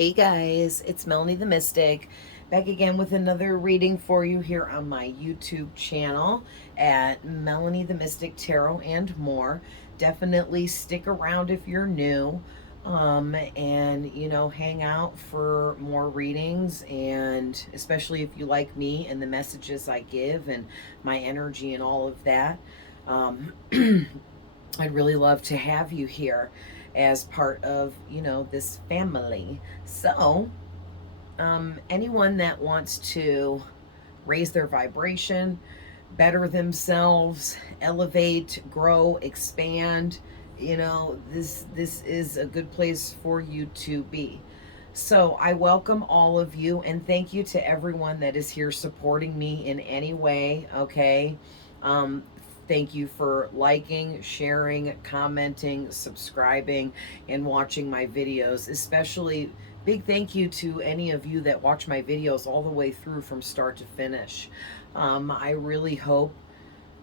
Hey guys, it's Melanie the Mystic, back again with another reading for you here on my YouTube channel at Melanie the Mystic Tarot and more. Definitely stick around if you're new, and hang out for more readings, and especially if you like me and the messages I give and my energy and all of that. Um, I'd really love to have you here as part of, this family. So, anyone that wants to raise their vibration, better themselves, elevate, grow, expand, this is a good place for you to be. So I welcome all of you and thank you to everyone that is here supporting me in any way, okay? Um, Thank you for liking, sharing, commenting, subscribing, and watching my videos. Especially big thank you to any of you that watch my videos all the way through from start to finish. I really hope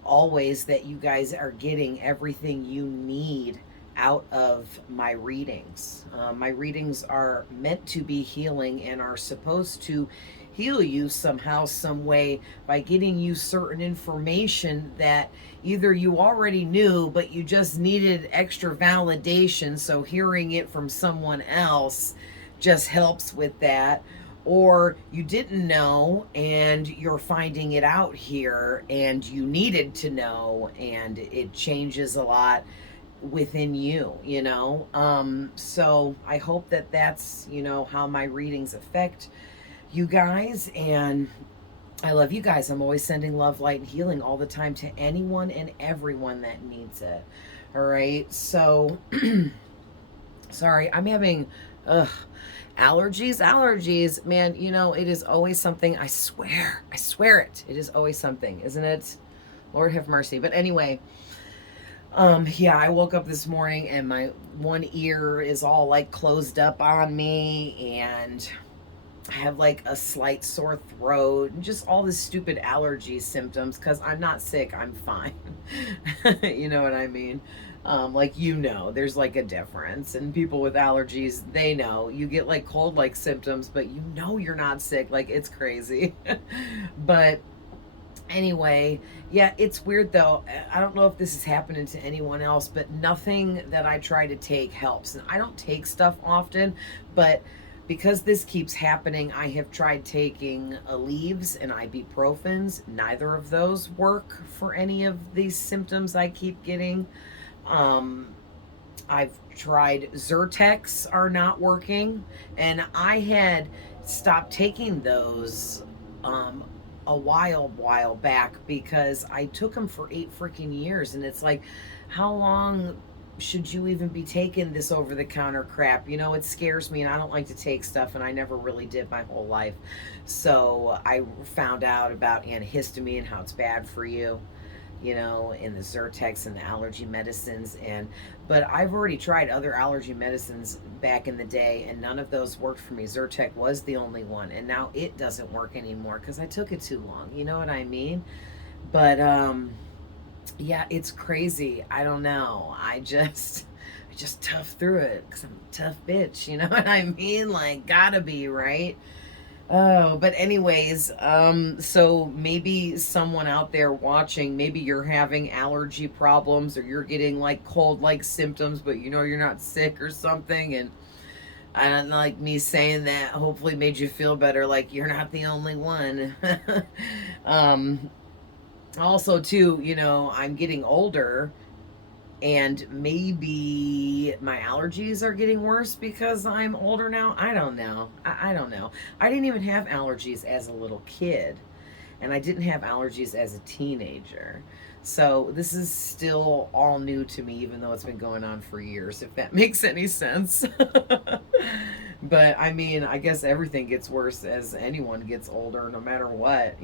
always that you guys are getting everything you need out of my readings. My readings are meant to be healing and are supposed to heal you somehow, some way, by getting you certain information that either you already knew, but you just needed extra validation. So hearing it from someone else just helps with that, or you didn't know and you're finding it out here and you needed to know, and it changes a lot within you. So I hope that that's how my readings affect you guys, and I love you guys. I'm always sending love, light, and healing all the time to anyone and everyone that needs it. All right, so sorry, I'm having ugh, allergies, man. It is always something. I swear it is always something, isn't it? Lord have mercy. But anyway, yeah, I woke up this morning and my one ear is all like closed up on me, and I have like a slight sore throat and just all this stupid allergy symptoms, because I'm not sick, I'm fine. You know what I mean? Like, there's like a difference. And people with allergies, they know. You get like cold like symptoms, but you're not sick. Like, it's crazy. But anyway, yeah, it's weird though. I don't know if this is happening to anyone else, but nothing that I try to take helps. And I don't take stuff often, but because this keeps happening, I have tried taking Aleve and ibuprofens. Neither of those work for any of these symptoms I keep getting. Um, I've tried Zyrtex, are not working, and I had stopped taking those um, a while back because I took them for 8 freaking years, and it's like, how long should you even be taking this over the counter crap? It scares me, and I don't like to take stuff, and I never really did my whole life. So I found out about antihistamine, how it's bad for you, in the Zyrtex and the allergy medicines. But I've already tried other allergy medicines back in the day, and none of those worked for me. Zyrtec was the only one, and now it doesn't work anymore because I took it too long. You know what I mean? But yeah, it's crazy. I don't know. I just tough through it because I'm a tough bitch. You know what I mean? Like, gotta be, right? Oh, but anyways, so maybe someone out there watching, maybe you're having allergy problems, or you're getting like cold like symptoms, but you're not sick or something. And I don't like me saying that, hopefully made you feel better, like you're not the only one. um, Also too, I'm getting older, and maybe my allergies are getting worse because I'm older now. I don't know. I don't know. I didn't even have allergies as a little kid, and I didn't have allergies as a teenager. So this is still all new to me, even though it's been going on for years, if that makes any sense. But I mean, I guess everything gets worse as anyone gets older, no matter what.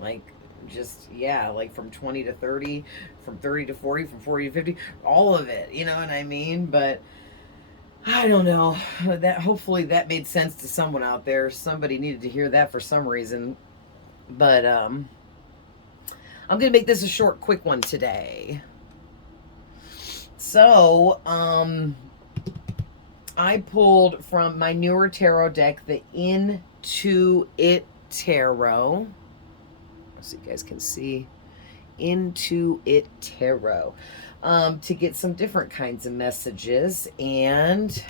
Like, just, yeah, like from 20 to 30, from 30 to 40, from 40 to 50, all of it, you know what I mean? But I don't know. That, hopefully that made sense to someone out there. Somebody needed to hear that for some reason. But I'm going to make this a short, quick one today. So, I pulled from my newer tarot deck, the Into It Tarot. So you guys can see Into It Tarot, to get some different kinds of messages. And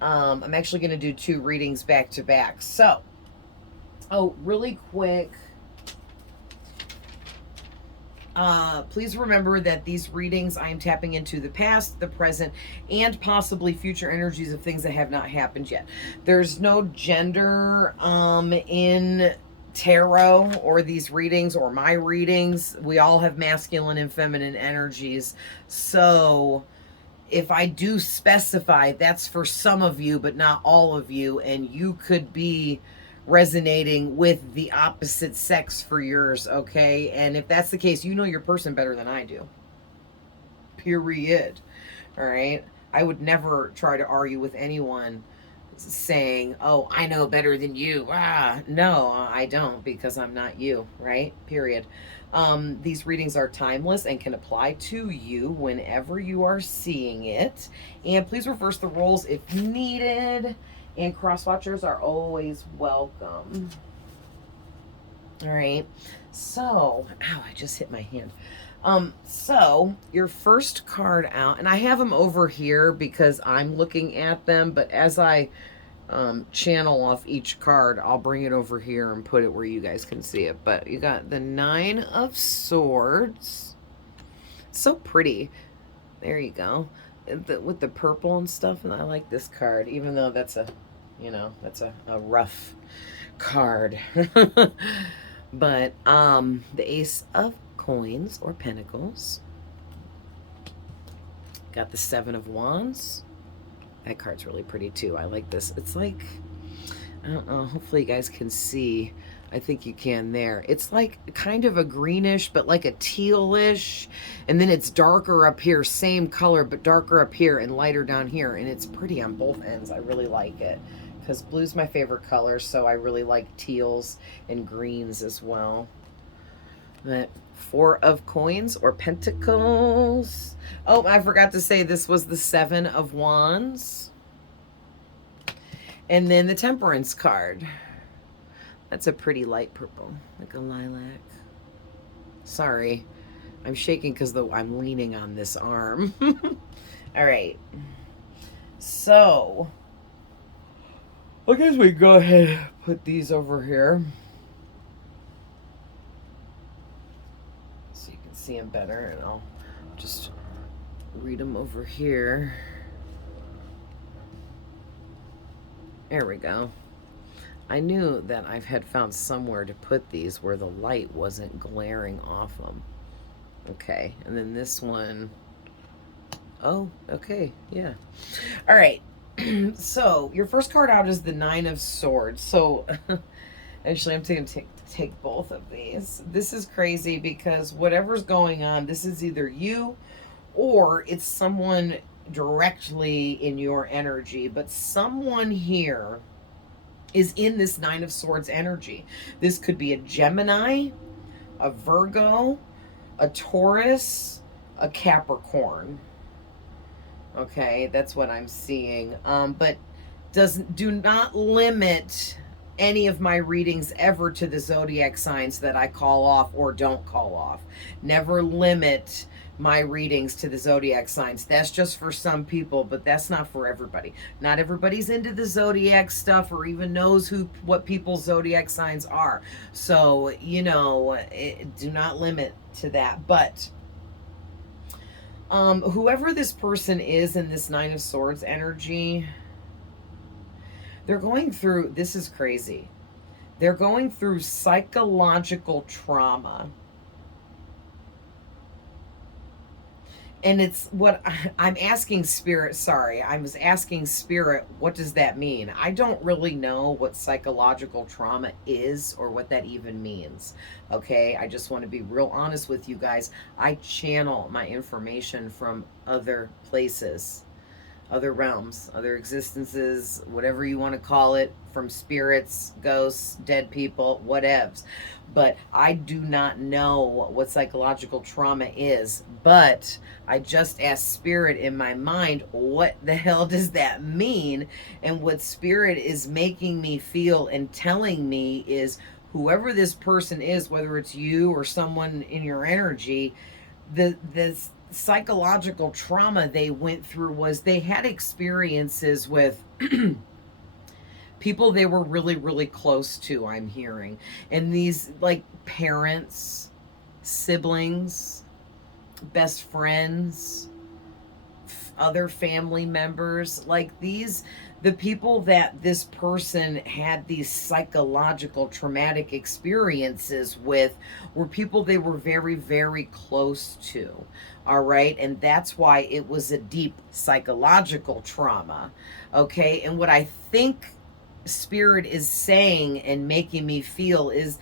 I'm actually going to do 2 readings back to back. So, really quick. Please remember that these readings, I am tapping into the past, the present, and possibly future energies of things that have not happened yet. There's no gender in tarot or these readings or my readings. We all have masculine and feminine energies. So if I do specify, that's for some of you, but not all of you, and you could be resonating with the opposite sex for yours, okay? And if that's the case, you know your person better than I do. Period. All right? I would never try to argue with anyone saying, oh, I know better than you. No, I don't, because I'm not you, right? Period. These readings are timeless and can apply to you whenever you are seeing it. And please reverse the roles if needed. And cross watchers are always welcome. All right. So, ow, I just hit my hand. So your first card out, and I have them over here because I'm looking at them, but as I channel off each card, I'll bring it over here and put it where you guys can see it. But you got the 9 of Swords. So pretty. There you go. With the purple and stuff, and I like this card, even though that's a, that's a rough card. But the Ace of Coins or Pentacles. Got the 7 of Wands. That card's really pretty too. I like this. It's like, I don't know, hopefully you guys can see. I think you can there. It's like kind of a greenish, but like a tealish. And then it's darker up here, same color, but darker up here and lighter down here. And it's pretty on both ends. I really like it because blue's my favorite color. So I really like teals and greens as well. But 4 of Coins or Pentacles. Oh, I forgot to say this was the 7 of Wands. And then the Temperance card. That's a pretty light purple, like a lilac. Sorry, I'm shaking because I'm leaning on this arm. All right. So, I guess we go ahead and put these over here so you can see them better, and I'll just read them over here. There we go. I knew that I had found somewhere to put these where the light wasn't glaring off them. Okay, and then this one. Oh, okay, yeah. All right, so your first card out is the 9 of Swords. So, actually, I'm going to take both of these. This is crazy because whatever's going on, this is either you or it's someone directly in your energy, but someone here is in this 9 of Swords energy. This could be a Gemini, a Virgo, a Taurus, a Capricorn. Okay, that's what I'm seeing. But do not limit any of my readings ever to the zodiac signs that I call off or don't call off. Never limit my readings to the zodiac signs. That's just for some people, but that's not for everybody. Not everybody's into the zodiac stuff or even knows what people's zodiac signs are. So, do not limit to that. But whoever this person is in this 9 of Swords energy, they're going through, this is crazy. They're going through psychological trauma. And it's what I'm asking Spirit, I was asking Spirit, what does that mean? I don't really know what psychological trauma is or what that even means. Okay, I just want to be real honest with you guys. I channel my information from other places. other realms, other existences, whatever you want to call it, from spirits, ghosts, dead people, whatevs. But I do not know what psychological trauma is. But I just asked Spirit in my mind, what the hell does that mean? And what Spirit is making me feel and telling me is, whoever this person is, whether it's you or someone in your energy, the psychological trauma they went through was they had experiences with people they were really, really close to, I'm hearing. And these, like, parents, siblings, best friends, other family members, like these, the people that this person had these psychological traumatic experiences with were people they were very, very close to. All right. And that's why it was a deep psychological trauma. Okay. And what I think Spirit is saying and making me feel is,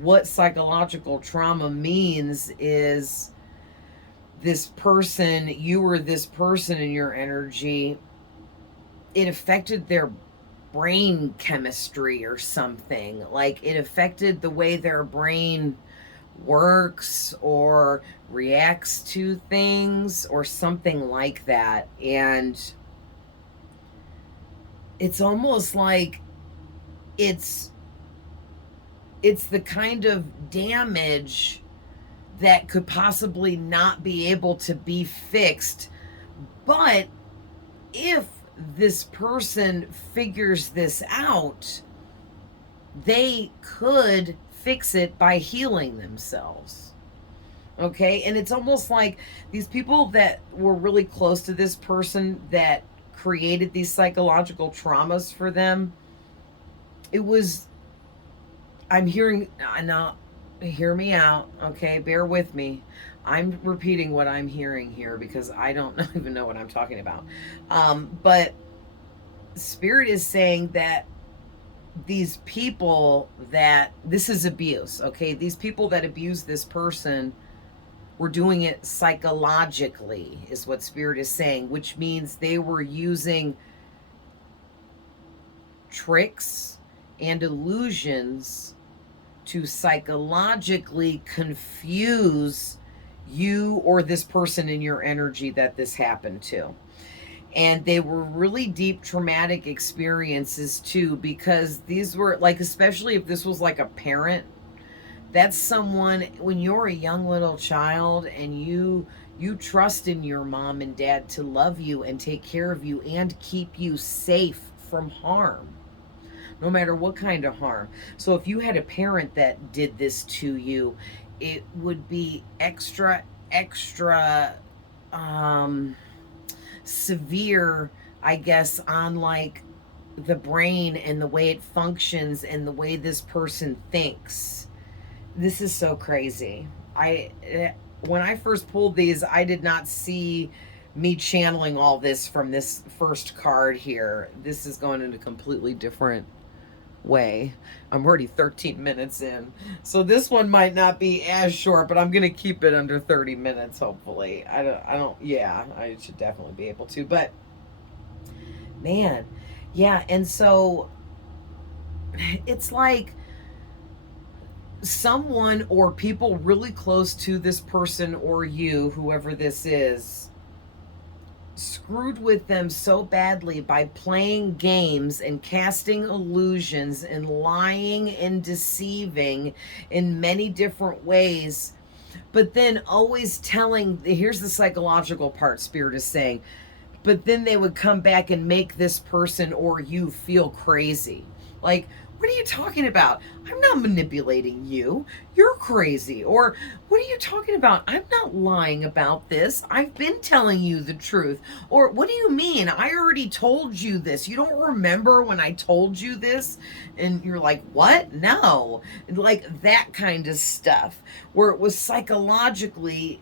what psychological trauma means is, this person, you were this person in your energy, it affected their brain chemistry or something. Like, it affected the way their brain works or reacts to things or something like that. And it's almost like it's the kind of damage that could possibly not be able to be fixed. But if this person figures this out, they could fix it by healing themselves. Okay? And it's almost like these people that were really close to this person that created these psychological traumas for them, it was, I'm hearing, now hear me out, okay? Bear with me. I'm repeating what I'm hearing here because I don't even know what I'm talking about. But Spirit is saying that these people that, this is abuse, okay? These people that abuse this person were doing it psychologically, is what Spirit is saying, which means they were using tricks and illusions to psychologically confuse you or this person in your energy that this happened to. And they were really deep traumatic experiences too, because these were like, especially if this was like a parent, that's someone, when you're a young little child and you trust in your mom and dad to love you and take care of you and keep you safe from harm, no matter what kind of harm. So if you had a parent that did this to you, it would be extra severe, I guess, on like the brain and the way it functions and the way this person thinks. This is so crazy. When I first pulled these, I did not see me channeling all this from this first card here. This is going in a completely different way. I'm already 13 minutes in. So this one might not be as short, but I'm going to keep it under 30 minutes, hopefully. I should definitely be able to. But, man, yeah. And so it's like someone or people really close to this person or you, whoever this is, screwed with them so badly by playing games and casting illusions and lying and deceiving in many different ways, but then always telling, here's the psychological part Spirit is saying, but then they would come back and make this person or you feel crazy. Like, what are you talking about? I'm not manipulating you. You're crazy. Or, what are you talking about? I'm not lying about this. I've been telling you the truth. Or, what do you mean? I already told you this. You don't remember when I told you this? And you're like, what? No. Like that kind of stuff. Where it was psychologically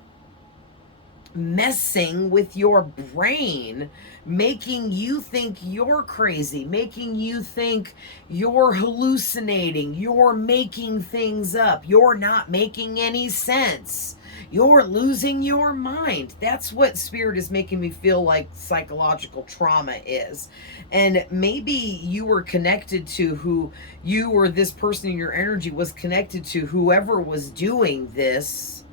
messing with your brain, making you think you're crazy, making you think you're hallucinating, you're making things up, you're not making any sense. You're losing your mind. That's what spirit is making me feel like psychological trauma is. And maybe you were connected to who you or this person in your energy was connected to whoever was doing this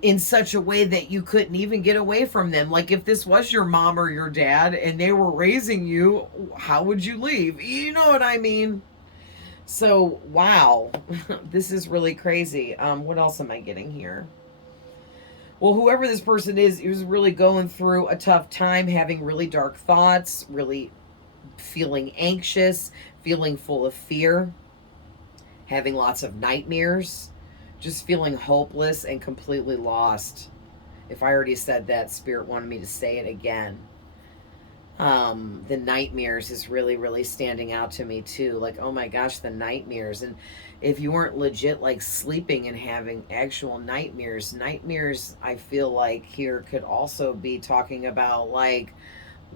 in such a way that you couldn't even get away from them. Like if this was your mom or your dad and they were raising you, how would you leave? You know what I mean? So, wow, this is really crazy. What else am I getting here? Well, whoever this person is really going through a tough time, having really dark thoughts, really feeling anxious, feeling full of fear, having lots of nightmares, just feeling hopeless and completely lost. If I already said that, Spirit wanted me to say it again. The nightmares is really, really standing out to me too. Like, oh my gosh, the nightmares. And if you weren't legit like sleeping and having actual nightmares, I feel like here could also be talking about like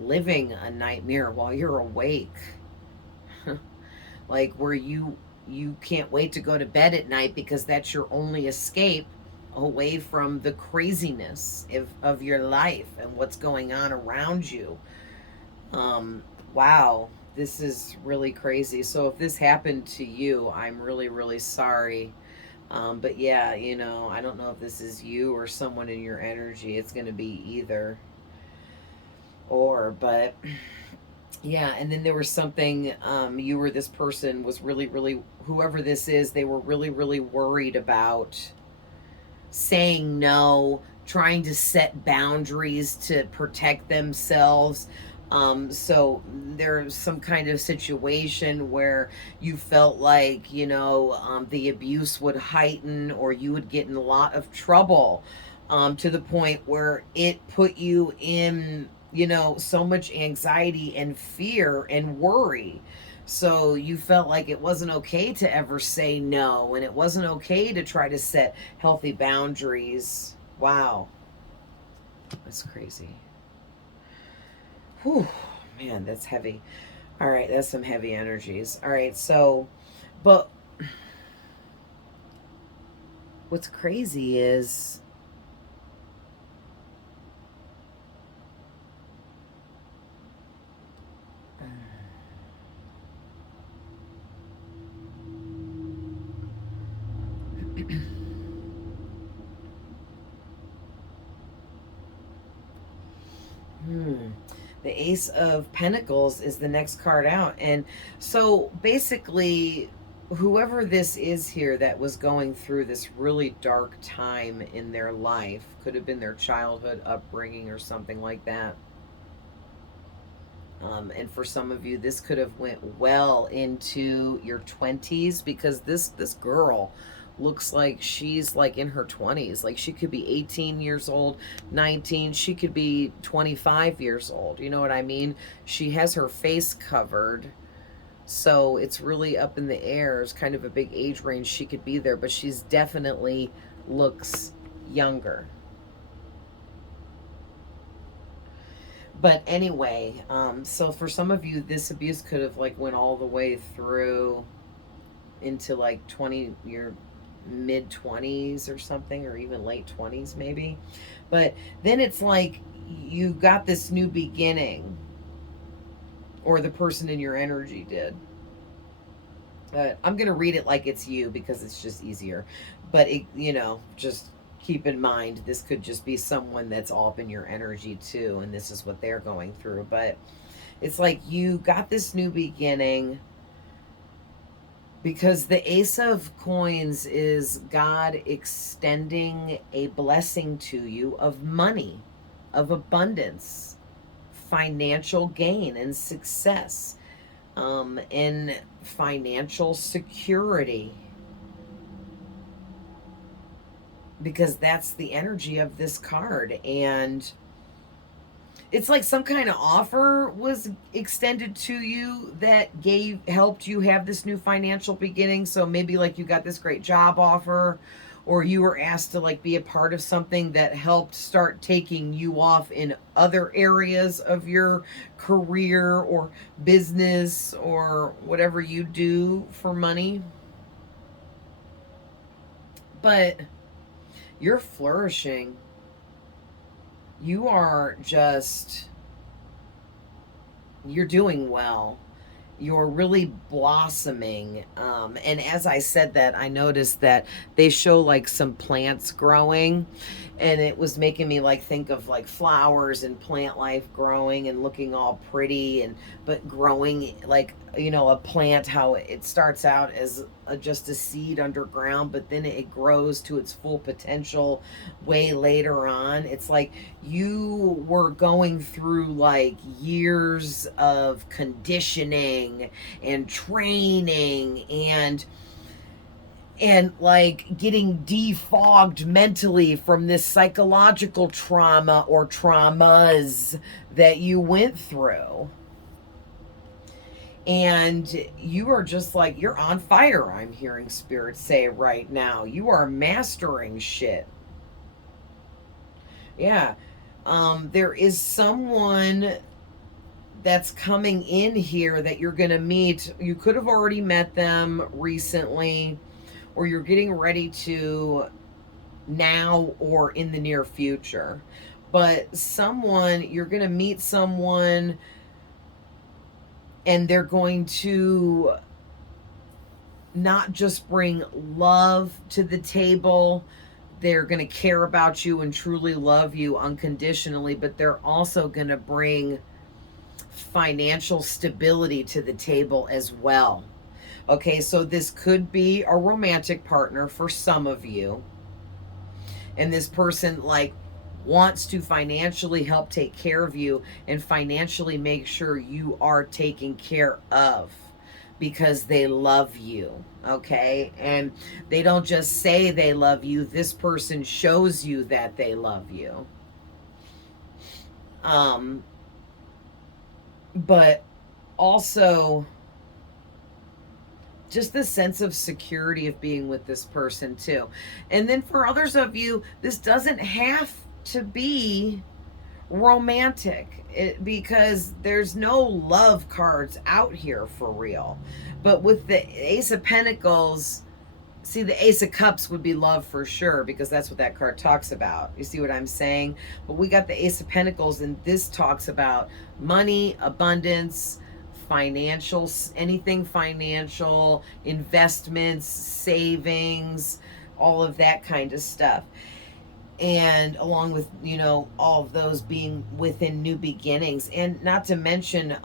living a nightmare while you're awake. Like where you can't wait to go to bed at night because that's your only escape away from the craziness of your life and what's going on around you. Wow, this is really crazy. So if this happened to you, I'm really, really sorry. But yeah, I don't know if this is you or someone in your energy. It's going to be either or, but yeah. And then there was something, you or this person was really, really, whoever this is, they were really, really worried about saying no, trying to set boundaries to protect themselves. So there's some kind of situation where you felt like, the abuse would heighten or you would get in a lot of trouble, to the point where it put you in, so much anxiety and fear and worry. So you felt like it wasn't okay to ever say no, and it wasn't okay to try to set healthy boundaries. Wow, that's crazy. Whew, man, that's heavy. All right, that's some heavy energies. All right, so, but what's crazy is the Ace of Pentacles is the next card out. And so basically, whoever this is here that was going through this really dark time in their life, could have been their childhood upbringing or something like that. And for some of you, this could have went well into your 20s, because this girl looks like she's like in her 20s. Like she could be 18 years old, 19. She could be 25 years old. You know what I mean? She has her face covered. So it's really up in the air. It's kind of a big age range she could be there, but she's definitely looks younger. But anyway, so for some of you, this abuse could have like went all the way through into like your mid 20s or something, or even late 20s maybe. But then it's like you got this new beginning, or the person in your energy did. But I'm going to read it like it's you because it's just easier. But it, just keep in mind, this could just be someone that's all up in your energy too, and this is what they're going through. But it's like you got this new beginning, because the Ace of Coins is God extending a blessing to you of money, of abundance, financial gain and success, in financial security, because that's the energy of this card. And it's like some kind of offer was extended to you that helped you have this new financial beginning. So maybe like you got this great job offer, or you were asked to like be a part of something that helped start taking you off in other areas of your career or business or whatever you do for money. But you're flourishing. You are just, you're doing well. You're really blossoming. And as I said that, I noticed that they show like some plants growing, and it was making me like think of like flowers and plant life growing and looking all pretty, and but growing like, you know, a plant, how it starts out as just a seed underground, but then it grows to its full potential way later on. It's like you were going through like years of conditioning and training and like getting defogged mentally from this psychological trauma or traumas that you went through. And you are just like, you're on fire, I'm hearing spirit say right now. You are mastering shit. Yeah. There is someone that's coming in here that you're going to meet. You could have already met them recently, or you're getting ready to now or in the near future. But someone, you're going to meet someone, and they're going to not just bring love to the table. They're going to care about you and truly love you unconditionally, but they're also going to bring financial stability to the table as well. Okay, so this could be a romantic partner for some of you. And this person like wants to financially help take care of you and financially make sure you are taken care of because they love you. Okay, and they don't just say they love you, this person shows you that they love you. But also just the sense of security of being with this person too. And then for others of you, this doesn't have to be romantic, because there's no love cards out here for real. But with the Ace of Pentacles, see, the Ace of Cups would be love for sure, because that's what that card talks about. You see what I'm saying? But we got the Ace of Pentacles, and this talks about money, abundance, financial, anything financial, investments, savings, all of that kind of stuff. And along with, you know, all of those being within new beginnings, and not to mention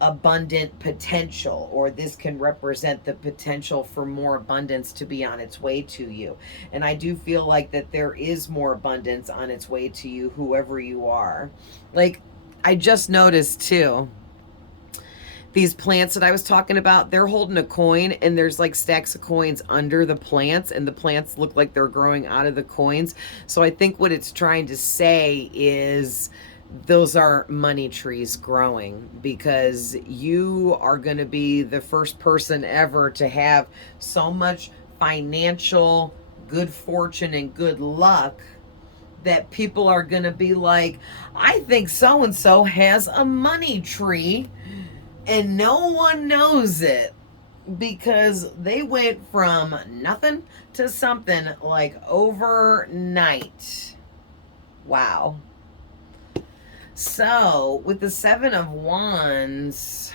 abundant potential, or this can represent the potential for more abundance to be on its way to you. And I do feel like that there is more abundance on its way to you, whoever you are. Like, I just noticed too, these plants that I was talking about, they're holding a coin, and there's like stacks of coins under the plants, and the plants look like they're growing out of the coins. So I think what it's trying to say is those are money trees growing, because you are going to be the first person ever to have so much financial good fortune and good luck that people are going to be like, I think so and so has a money tree, and no one knows it, because they went from nothing to something like overnight. Wow. So, with the Seven of Wands,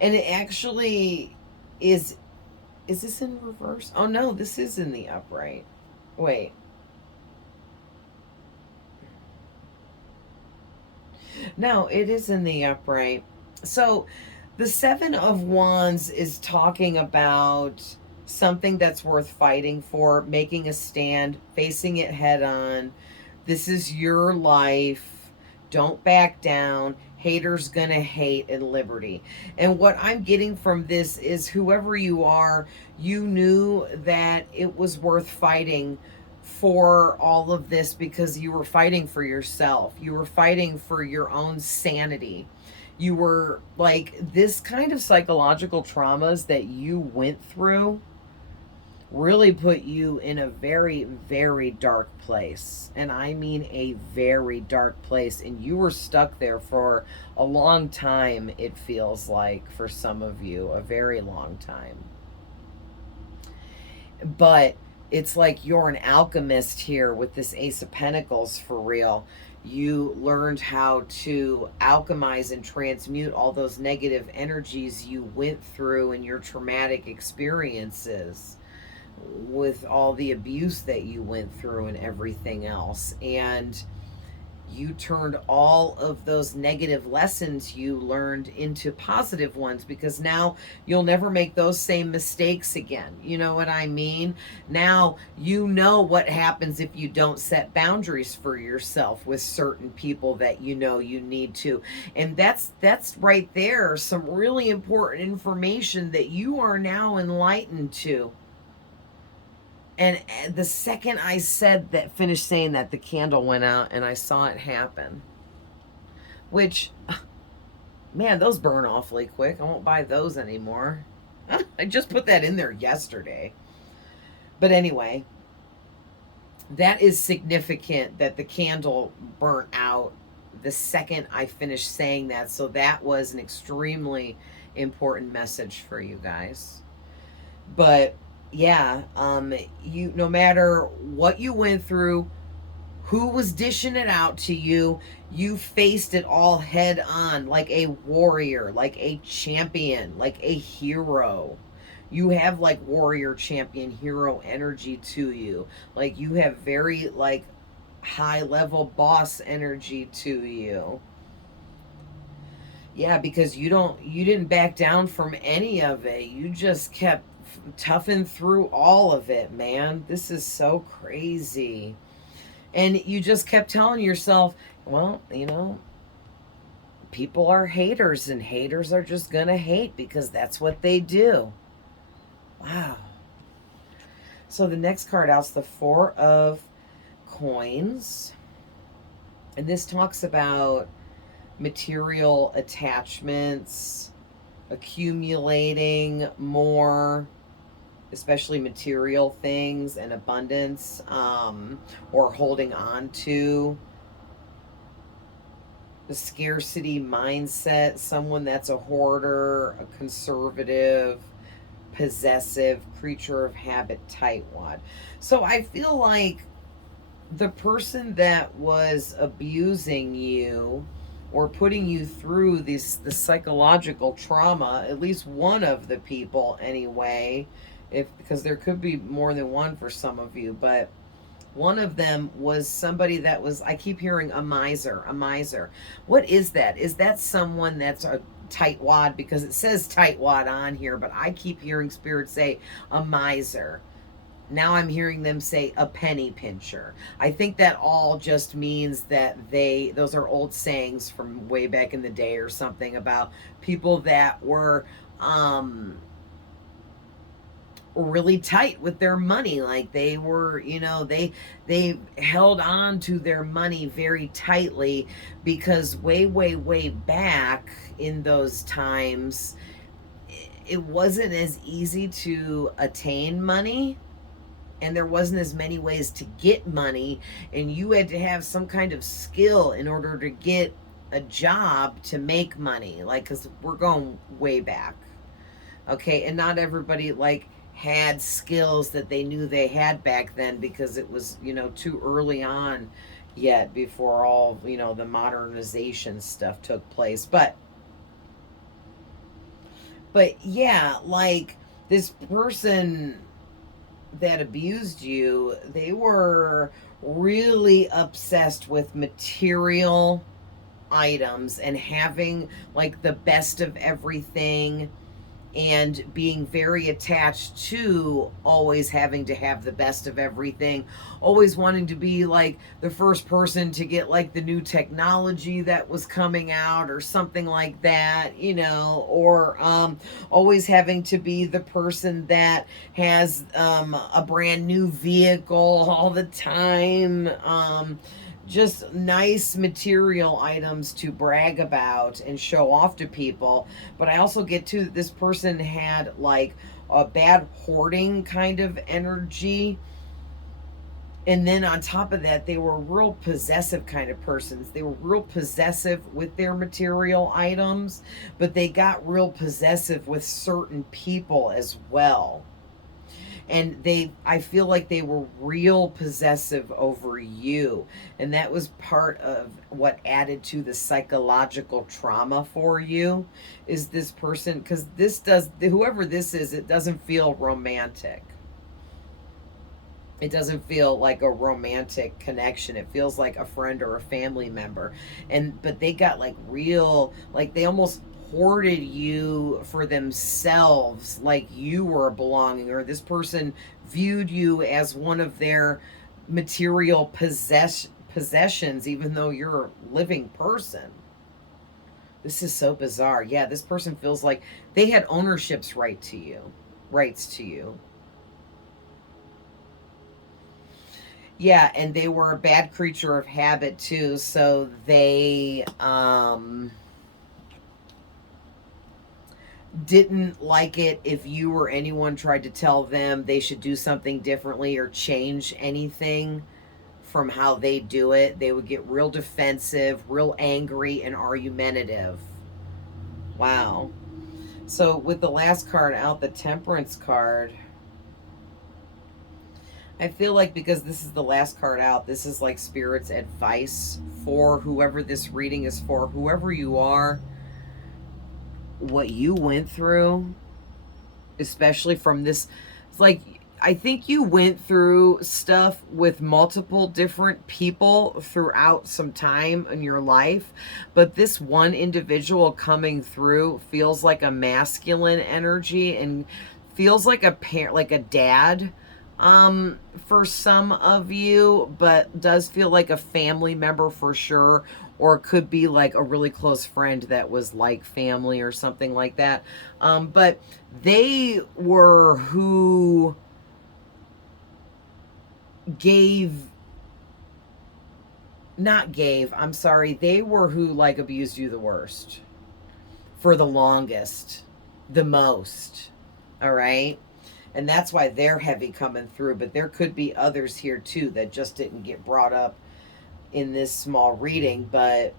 and it actually is this in reverse? Oh no, this is in the upright. Wait. No, it is in the upright. So, the Seven of Wands is talking about something that's worth fighting for, making a stand, facing it head on. This is your life. Don't back down. Haters gonna hate, and liberty. And what I'm getting from this is, whoever you are, you knew that it was worth fighting for all of this, because you were fighting for yourself. You were fighting for your own sanity. You were like, this kind of psychological traumas that you went through really put you in a very, very dark place. And I mean a very dark place. And you were stuck there for a long time, it feels like, for some of you, a very long time. But it's like you're an alchemist here with this Ace of Pentacles for real. You learned how to alchemize and transmute all those negative energies you went through in your traumatic experiences with all the abuse that you went through and everything else. And you turned all of those negative lessons you learned into positive ones, because now you'll never make those same mistakes again. You know what I mean? Now you know what happens if you don't set boundaries for yourself with certain people that you know you need to. And that's right there, some really important information that you are now enlightened to. And the second I said that, finished saying that, the candle went out and I saw it happen. Which, man, those burn awfully quick. I won't buy those anymore. I just put that in there yesterday. But anyway, that is significant that the candle burnt out the second I finished saying that. So that was an extremely important message for you guys. But yeah, you, no matter what you went through, who was dishing it out to you, you faced it all head on, like a warrior, like a champion, like a hero. You have like warrior, champion, hero energy to you. Like you have very like high level boss energy to you. Yeah, because you didn't back down from any of it. You just kept toughing through all of it, man. This is so crazy. And you just kept telling yourself, well, you know, people are haters and haters are just going to hate because that's what they do. Wow. So the next card out's the Four of Coins. And this talks about material attachments, accumulating more, especially material things, and abundance, or holding on to the scarcity mindset, someone that's a hoarder, a conservative, possessive, creature of habit, tightwad. So I feel like the person that was abusing you or putting you through the psychological trauma, at least one of the people anyway, because there could be more than one for some of you, but one of them was somebody that was, I keep hearing a miser, a miser. What is that? Is that someone that's a tightwad? Because it says tightwad on here, but I keep hearing spirit say a miser. Now I'm hearing them say a penny pincher. I think that all just means that those are old sayings from way back in the day or something about people that were really tight with their money. Like they were, you know, they held on to their money very tightly because way back in those times, it wasn't as easy to attain money. And there wasn't as many ways to get money, and you had to have some kind of skill in order to get a job to make money. Like, because we're going way back, okay? And not everybody like had skills that they knew they had back then, because it was, you know, too early on yet before all, you know, the modernization stuff took place. But yeah, like this person that abused you, they were really obsessed with material items and having like the best of everything, and being very attached to always having to have the best of everything, always wanting to be like the first person to get like the new technology that was coming out or something like that, you know, or always having to be the person that has a brand new vehicle all the time, just nice material items to brag about and show off to people. But I also get to this person had like a bad hoarding kind of energy. And then on top of that, they were real possessive kind of persons. They were real possessive with their material items, but they got real possessive with certain people as well. And I feel like they were real possessive over you. And that was part of what added to the psychological trauma for you, is this person, because whoever this is, it doesn't feel romantic. It doesn't feel like a romantic connection. It feels like a friend or a family member. But they got like real, like they almost hoarded you for themselves, like you were a belonging, or this person viewed you as one of their material possessions, even though you're a living person. This is so bizarre. Yeah, this person feels like they had rights to you. Yeah, and they were a bad creature of habit too, so they didn't like it if you or anyone tried to tell them they should do something differently or change anything from how they do it. They would get real defensive, real angry, and argumentative. Wow. So with the last card out, the Temperance card, I feel like because this is the last card out, this is like Spirit's advice for whoever this reading is for, whoever you are, what you went through, especially from this. It's like, I think you went through stuff with multiple different people throughout some time in your life, but this one individual coming through feels like a masculine energy and feels like a parent, like a dad, for some of you, but does feel like a family member for sure, or it could be like a really close friend that was like family or something like that. But they were who I'm sorry, they were who like abused you the worst for the longest, the most. All right. And that's why they're heavy coming through. But there could be others here too that just didn't get brought up in this small reading. But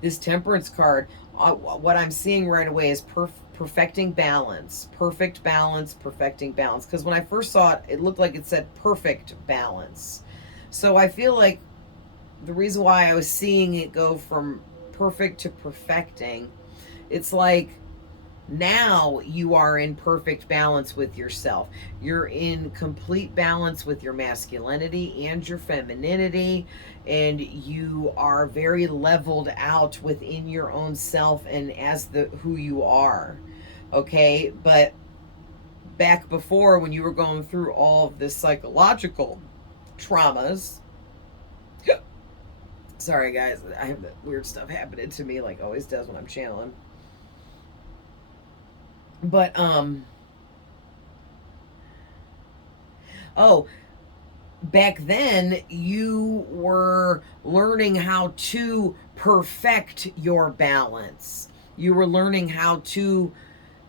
this Temperance card, what I'm seeing right away is perfecting balance. Perfect balance, perfecting balance. Because when I first saw it, it looked like it said perfect balance. So I feel like the reason why I was seeing it go from perfect to perfecting, it's like now you are in perfect balance with yourself. You're in complete balance with your masculinity and your femininity, and you are very leveled out within your own self and as the who you are. Okay, but back before, when you were going through all of this psychological traumas, sorry guys, I have that weird stuff happening to me like always does when I'm channeling. But oh, back then you were learning how to perfect your balance. You were learning how to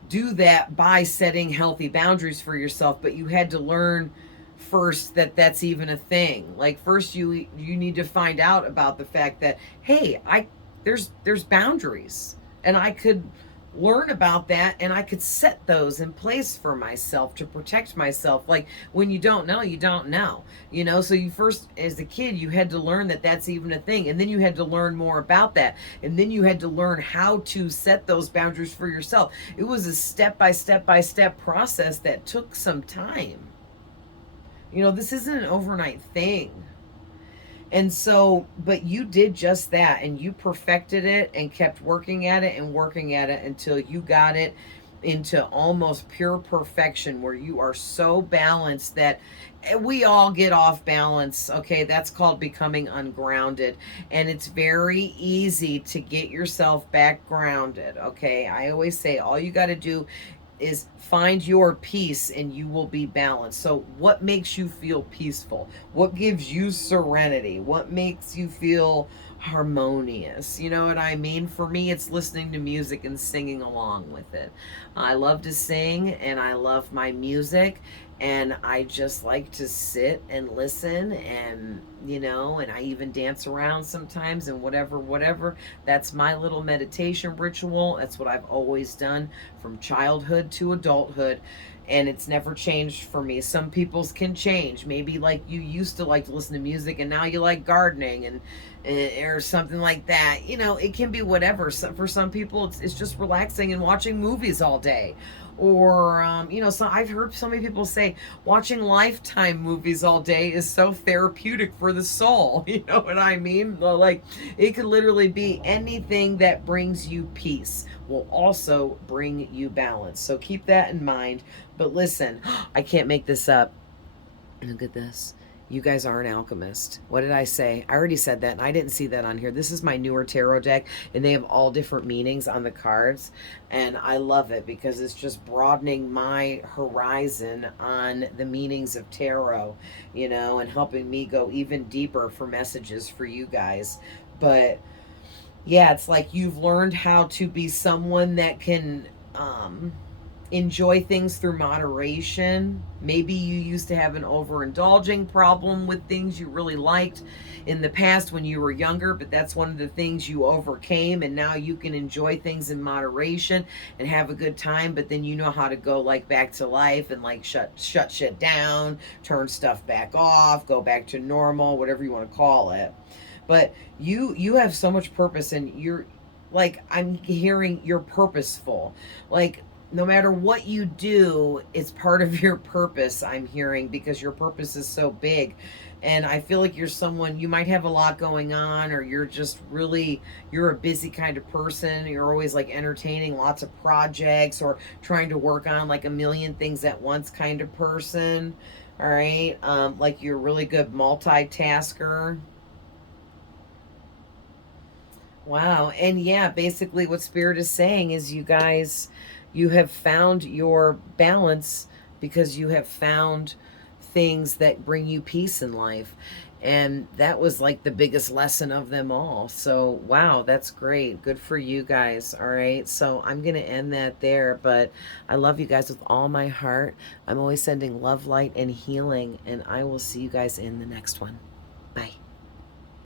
do that by setting healthy boundaries for yourself, but you had to learn first that that's even a thing. Like first you need to find out about the fact that, hey, there's boundaries, and I could learn about that, and I could set those in place for myself to protect myself. Like when you don't know, you don't know, so you first, as a kid, you had to learn that that's even a thing, and then you had to learn more about that, and then you had to learn how to set those boundaries for yourself. It was a step-by-step process that took some time. This isn't an overnight thing. And so, but you did just that, and you perfected it and kept working at it and working at it until you got it into almost pure perfection, where you are so balanced that we all get off balance. Okay, that's called becoming ungrounded, and it's very easy to get yourself back grounded. Okay, I always say all you got to do is find your peace and you will be balanced. So what makes you feel peaceful? What gives you serenity? What makes you feel harmonious? You know what I mean? For me, it's listening to music and singing along with it. I love to sing and I love my music, and I just like to sit and listen, and and I even dance around sometimes, and whatever. That's my little meditation ritual. That's what I've always done from childhood to adulthood, and it's never changed for me. Some people's can change. Maybe like you used to like to listen to music and now you like gardening, and or something like that. It can be whatever. For some people, it's just relaxing and watching movies all day. Or, so I've heard so many people say watching Lifetime movies all day is so therapeutic for the soul. You know what I mean? Like, it could literally be anything that brings you peace will also bring you balance. So keep that in mind. But listen, I can't make this up. Look at this. You guys are an alchemist. What did I say? I already said that, and I didn't see that on here. This is my newer tarot deck, and they have all different meanings on the cards, and I love it because it's just broadening my horizon on the meanings of tarot, and helping me go even deeper for messages for you guys. But yeah, it's like you've learned how to be someone that can enjoy things through moderation. Maybe you used to have an overindulging problem with things you really liked in the past when you were younger, but that's one of the things you overcame, and now you can enjoy things in moderation and have a good time. But then you know how to go like back to life and like shut shit down, turn stuff back off, go back to normal, whatever you want to call it. But you have so much purpose, and you're like, I'm hearing you're purposeful. Like, no matter what you do, it's part of your purpose, I'm hearing, because your purpose is so big. And I feel like you're someone, you might have a lot going on, or you're just really, you're a busy kind of person. You're always like entertaining lots of projects or trying to work on like a million things at once kind of person. All right. Like you're a really good multitasker. Wow. And yeah, basically what Spirit is saying is you guys, you have found your balance because you have found things that bring you peace in life. And that was like the biggest lesson of them all. So, wow, that's great. Good for you guys. All right. So, I'm going to end that there. But I love you guys with all my heart. I'm always sending love, light, and healing. And I will see you guys in the next one.